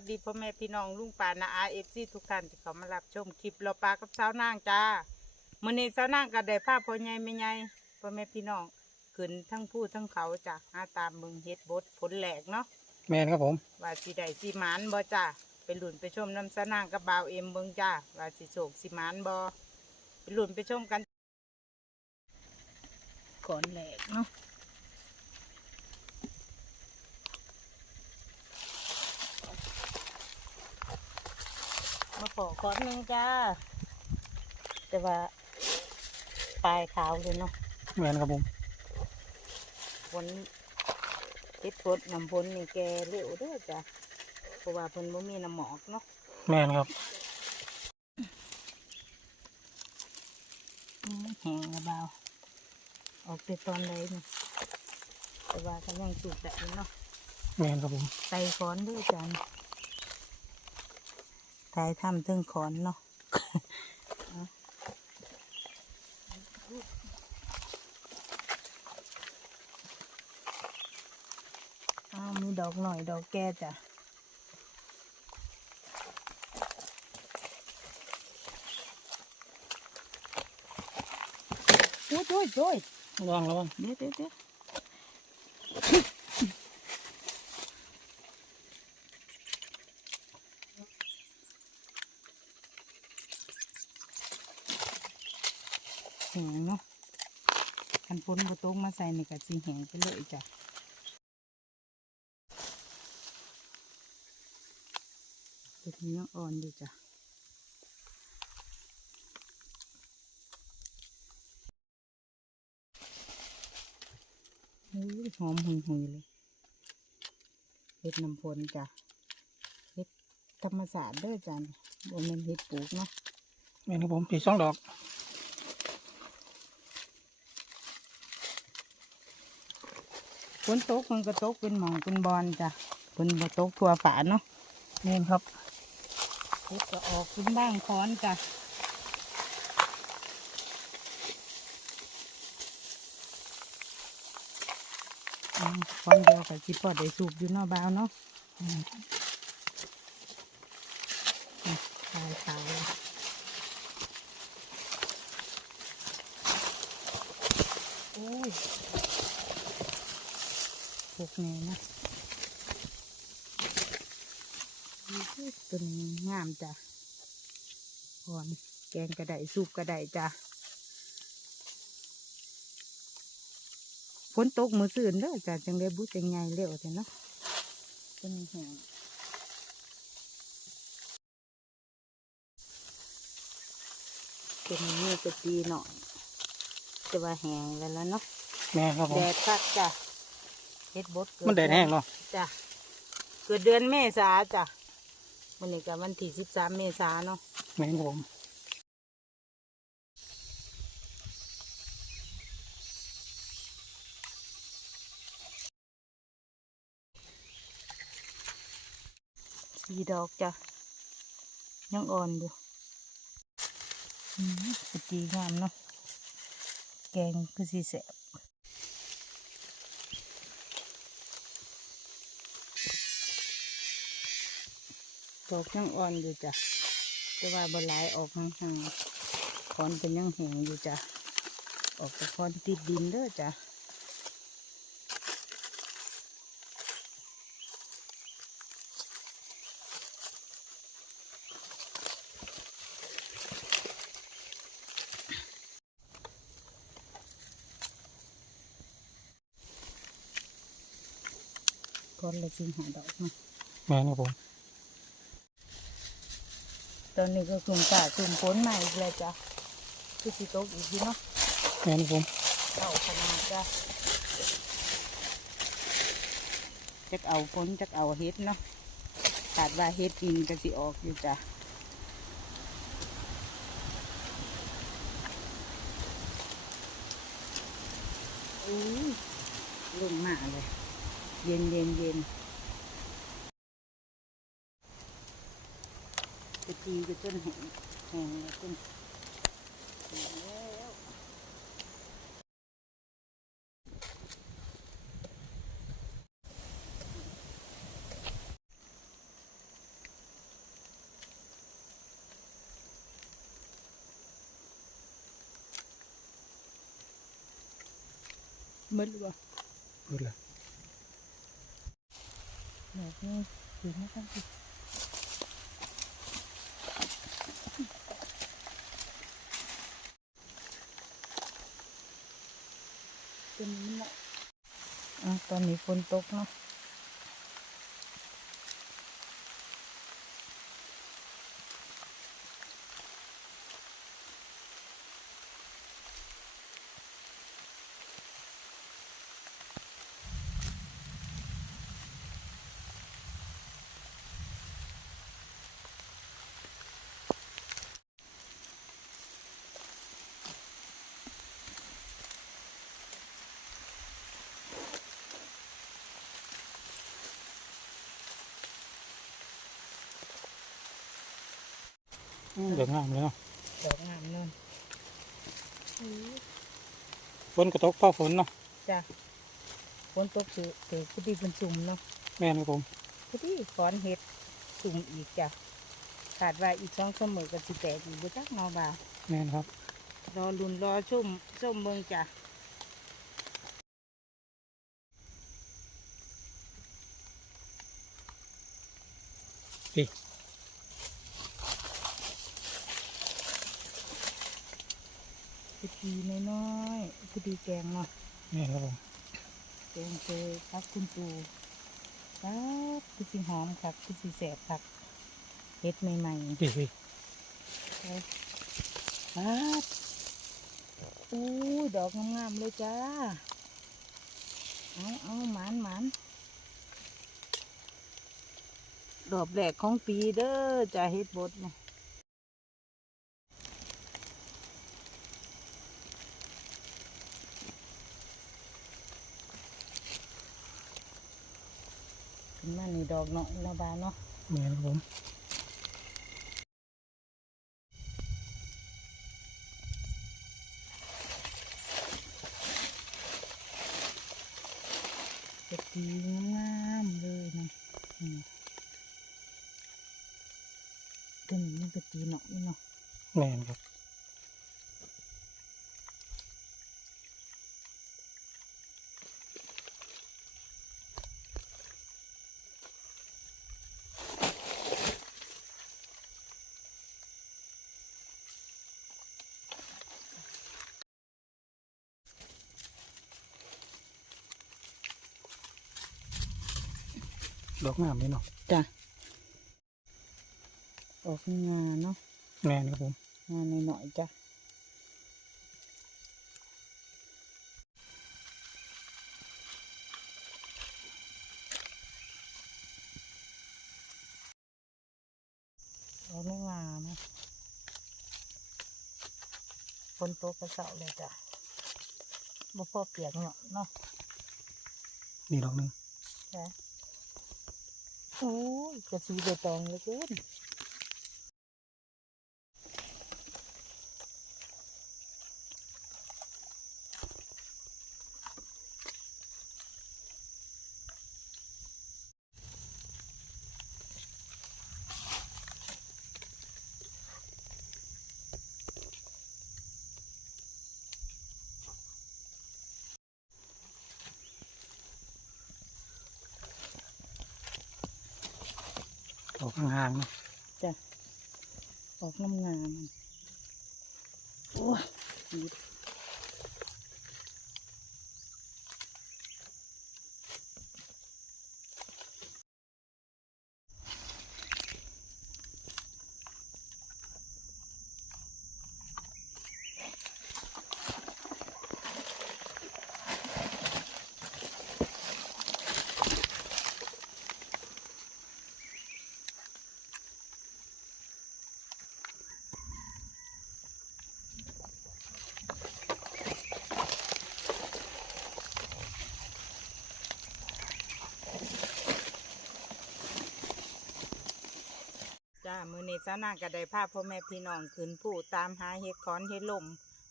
สวัสดีพ่อแม่พี่น้องลุงป่านาอาเอฟซีทุกท่านที่เขามารับชมคลิปเราปลากับสาวนางจ้ามื้อนี้สาวนางก็ได้พาพ่อใหญ่แม่ใหญ่พ่อแม่พี่น้องขึ้นทั้งผู้ทั้งเขาจ้ะหาตามเมืองเฮ็ดบดผลแหลกเนาะแมนครับผม ว่าสิได้สิหมานบ่จ้าไปลุ้นไปชมน้ำสาวนางกับบ่าวเอ็มเบิ่งจ้าว่าสิโศกสิหมานบ่ไปลุ้นไปชมกันก่อนแหลกเนาะ มาขอก้อนหนึ่งจ้า แต่ว่าปลายขาวเลยเนาะแมนครับผมฝนติดฝนน้ำฝนนี่แกเร็วเด้วยจ้ะเพราะว่าเพิ่นบ่มีน้ำหมอกเนาะแมนครับอืมแห้งระเบาออกแต่ตอนเลยนี่แต่ว่าก็ยังสูบแบบนี้เนาะแมนครับผมใส่ขอนเด้วยจ้ะทายทำถึงขอนเนาะอ้าวมีดอกหน่อยดอกแก่จ้ะโอ้ยโอ้ยโอ้ยระวังระวังเดี๋ยวเดี๋ยวเดี๋ยวแห้งเนาะคั นบะตกมาใส่ในกระสีแห้งไปเลยจ้ะตัวนี้ยังอ่อนอยู่จ้ะหอมหุยหุยๆเลยเห็ดน้ำพลจ้ะเห็ดธรรมศาสตร์เด้อจ้ะบ่แม่นเห็ดปลูกเนาะแมนครับผมปีสองดอก นตกมันก็ตกเป็นหมองเป็นบอลจ้ะฝนบ่ตกทั่วฝาเนาะแมนครับเห็ดก็ออกเป็นบ้างค้อนจ้ะค้อนเดียวกับจิพอได้สูบอยู่นอกบ้าวเนาะอืมอืมขาวขายโอ้ย พวกนี้นะอุ้ยตัวนี้งามจ้ะหอมแกงกระไดสูบกระไดจ้ะฝนตกมือสื่นเด้อจ้ะจังได้บุจังไงเร็วแต่เนาะต้นแห้งเป็นนี่ก็ดีหน่อยจะว่าแห้งแล้วล่ะเนาะแมนครับผแดมดคักจ้ะ เฮ็ดบดเกิมันแดดแห้งเนาะจ้ะเกิดเดือนเมษาจ้ะวันนี้ก็วันที่สิบสามเมษาเนาะแมนครับผมสีดอกจ้ะยังอ่อนอยู่อืมกดีงามเนาะแกงคือสีแสบ ดอกยังอ่อนอยู่จ้ะแต่ว่าบหลายออกห่างๆคอนเป็นยังแห้งอยู่จ้ะออกแต่คอนติดดินเด้อจ้ะก้อนละสิหาดอกเนาะแมนครับผม ตอนนี้ก็คุมกาคุมฝนใหม่อีกแล้วจ้ะคือสิตกอีกอยู่เนาะแมนครับผมเก่าขนาดจ้ะจักเอาฝนจักเอาเฮ็ดเนาะขาดว่าเฮ็ดกินก็สิออกอยู่จ้ะอุ้ยลงมาเลย เย็นเย็นเย็น จะตีจะจนแห้งแห้งจนมันหรือเล่าเมื่อไหนูเดี๋ยวให้ตั้งติด ตัวนี้แหละตอนนี้ฝนตกเนาะ เดี๋ยวงามเลยเนาะดอกงามเนาะฝนกระตกฟ้าฝนเนาะจ้ะฝนตกถือถือพอดีเป็นสุ่มเนาะแม่นครับผมพอดีขอนเห็ดสุ่มอีกจ้ะขาดว่าอีกสองเสมอกับสิแตกอีกบ่จักเนอบ่าแม่นครับรอลุนรอชุ่มส้มเมืองจ้ะพี่ พอดีน้อยๆพอดีแกงเนาะแม่นครับผมแกงเจอครับคุณตูครับคือสิหอมครับคือสิแสบครับเห็ดใหม่ๆพี่พี่ครับอู้ยดอกงามๆเลยจ้า เอาเอาหมานหมานดอกแรกของปีเด้อจ้าเฮ็ดบดนะขึ้นมาใน ดอกเนาะระบาเนาะแม่นครับผมเฮ็ดดีงามๆเลยนะอืมตัวนี้มันก็ดีเนาะนี่เนาะแม่นครับ ดอกงามเลยเนาะจ้ะออกงานเนาะแม่นครับผมงานหน่อยๆจ้ะเราไม่มาเนาะฝนตกกระเสาเลยจ้ะบ่พอเปียกเนาะเนาะนี่ดอกหนึ่งจ้ะ โอ้ยกระสีใบตองเหลยเกิน อกห่างๆเนาะจ้ะออกน้ำงามโอ้ย มือนี้สาวนางก็ได้พาพ่อแม่พี่น้องขึ้นผู้ตามหาเห็ดขอนเห็ดลม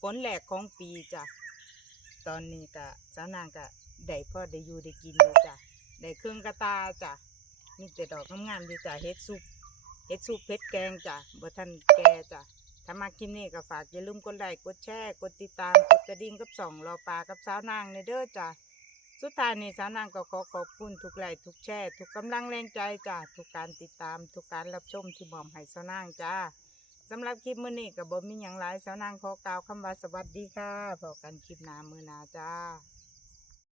ฝนแหลกของปีจ้ะตอนนี้ก็สาวนางก็ได้พ่อได้อยู่ได้กินอยู่จ้ะได้เครื่องกระตาจ้ะมีแต่ดอกงามๆอยู่จ้ะเห็ดซุปเห็ดซุปเห็ดแกงจ้ะบ่ทันแกจ้ะถ้ามาคลิปนี้ก็ฝากอย่าลืมกดไลค์กดแชร์กดติดตามกดกระดิ่งกับสองรอปลากับสาวนางในเด้อจ้ะ สุดท้ายนี้สาวนางก็ขอขอบคุณทุกไลค์ทุกแชร์ทุกกำลังแรงใจจ้าทุกการติดตาม ทุกการรับชมที่มอมให้สาวนางจ้าสำหรับคลิปมื้อนี้กับบอมีอยังหลายสาวนางขอกล่าวคำว่าสวัสดีค่ะพบกันคลิปหน้ามือหนาจ้า